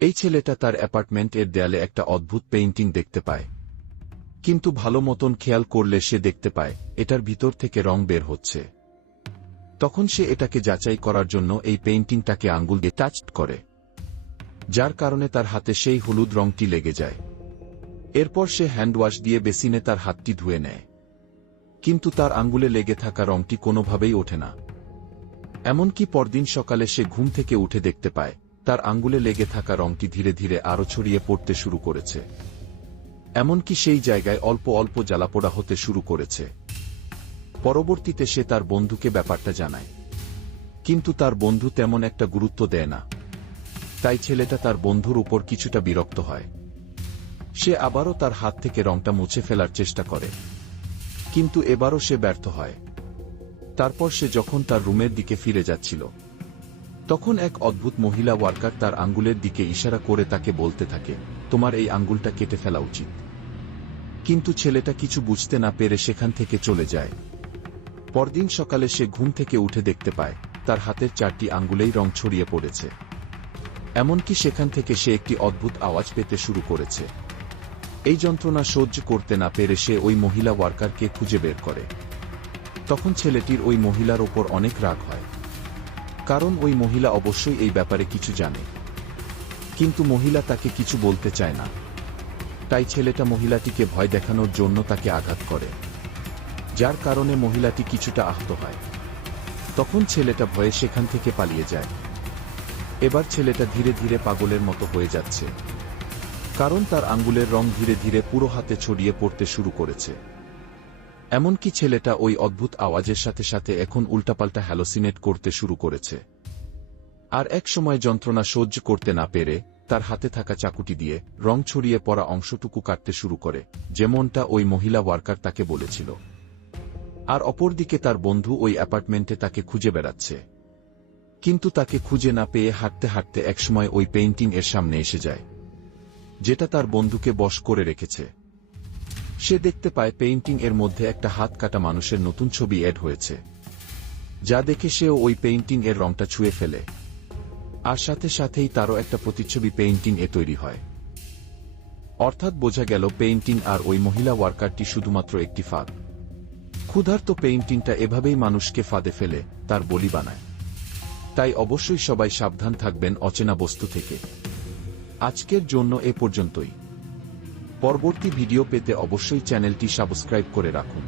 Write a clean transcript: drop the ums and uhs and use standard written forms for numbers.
এই ছেলেটা তার অ্যাপার্টমেন্ট এর দেয়ালে একটা অদ্ভুত পেইন্টিং দেখতে পায়, কিন্তু ভালো মতন খেয়াল করলে সে দেখতে পায় এটার ভিতর থেকে রং বের হচ্ছে। তখন সে এটাকে যাচাই করার জন্য এই পেইন্টিংটাকে আঙ্গুল দিয়ে টাচ করে, যার কারণে তার হাতে সেই হলুদ রংটি লেগে যায়। এরপর সে হ্যান্ডওয়াশ দিয়ে বেসিনে তার হাতটি ধুয়ে নেয়, কিন্তু তার আঙ্গুলে লেগে থাকা রংটি কোনোভাবেই ওঠে না। এমনকি পরদিন সকালে সে ঘুম থেকে উঠে দেখতে পায় তার আঙ্গুলে লেগে থাকা রংটি ধীরে ধীরে আরো ছড়িয়ে পড়তে শুরু করেছে। এমনকি সেই জায়গায় অল্প অল্প জ্বালাপোড়া হতে শুরু করেছে। পরবর্তীতে সে তার বন্ধুকে ব্যাপারটা জানায়, কিন্তু তার বন্ধু তেমন একটা গুরুত্ব দেয় না। তাই ছেলেটা তার বন্ধুর উপর কিছুটা বিরক্ত হয়। সে আবারও তার হাত থেকে রংটা মুছে ফেলার চেষ্টা করে, কিন্তু এবারও সে ব্যর্থ হয়। তারপর সে যখন তার রুমের দিকে ফিরে যাচ্ছিল, তখন এক অদ্ভুত মহিলা ওয়ার্কার তার আঙ্গুলের দিকে ইশারা করে তাকে বলতে থাকে, তোমার এই আঙ্গুলটা কেটে ফেলা উচিত। কিন্তু ছেলেটা কিছু বুঝতে না পেরে সেখান থেকে চলে যায়। পরদিন সকালে সে ঘুম থেকে উঠে দেখতে পায় তার হাতের 4টি আঙ্গুলেই রং ছড়িয়ে পড়েছে। এমনকি সেখান থেকে সে একটি অদ্ভুত আওয়াজ পেতে শুরু করেছে। এই যন্ত্রণা সহ্য করতে না পেরে সে ওই মহিলা ওয়ার্কারকে খুঁজে বের করে। তখন ছেলেটির ওই মহিলার ওপর অনেক রাগ হয়, কারণ ওই মহিলা অবশ্যই এই ব্যাপারে কিছু জানে, কিন্তু মহিলা তাকে কিছু বলতে চায় না। তাই ছেলেটা মহিলাটিকে ভয় দেখানোর জন্য তাকে আঘাত করে, যার কারণে মহিলাটি কিছুটা আহত হয়। তখন ছেলেটা ভয়ে সেখান থেকে পালিয়ে যায়। এবার ছেলেটা ধীরে ধীরে পাগলের মতো হয়ে যাচ্ছে, কারণ তার আঙ্গুলের রং ধীরে ধীরে পুরো হাতে ছড়িয়ে পড়তে শুরু করেছে। এমনকি ছেলেটা ওই অদ্ভুত আওয়াজের সাথে সাথে এখন উল্টাপাল্টা হ্যালোসিনেট করতে শুরু করেছে। আর এক সময় যন্ত্রণা সহ্য করতে না পেরে তার হাতে থাকা চাকুটি দিয়ে রং ছড়িয়ে পড়া অংশটুকু কাটতে শুরু করে, যেমনটা ওই মহিলা ওয়ার্কার তাকে বলেছিল। আর অপরদিকে তার বন্ধু ওই অ্যাপার্টমেন্টে তাকে খুঁজে বেড়াচ্ছে, কিন্তু তাকে খুঁজে না পেয়ে হাঁটতে হাঁটতে একসময় ওই পেইন্টিং এর সামনে এসে যায়, যেটা তার বন্ধুকে বশ করে রেখেছে। সে দেখতে পায় পেইন্টিং এর মধ্যে একটা হাত কাটা মানুষের নতুন ছবি অ্যাড হয়েছে, যা দেখে সেও ওই পেইন্টিং এর রংটা ছুঁয়ে ফেলে। আর সাথে সাথেই তারও একটা প্রতিচ্ছবি পেইন্টিং এ তৈরি হয়। অর্থাৎ বোঝা গেল পেইন্টিং আর ওই মহিলা ওয়ার্কারটি শুধুমাত্র একটি ফাঁদ। ক্ষুধার্ত পেইন্টিংটা এভাবেই মানুষকে ফাঁদে ফেলে তার বলি বানায়। তাই অবশ্যই সবাই সাবধান থাকবেন অচেনা বস্তু থেকে। আজকের জন্য এ পর্যন্তই। পরবর্তী ভিডিও পেতে অবশ্যই চ্যানেলটি সাবস্ক্রাইব করে রাখুন।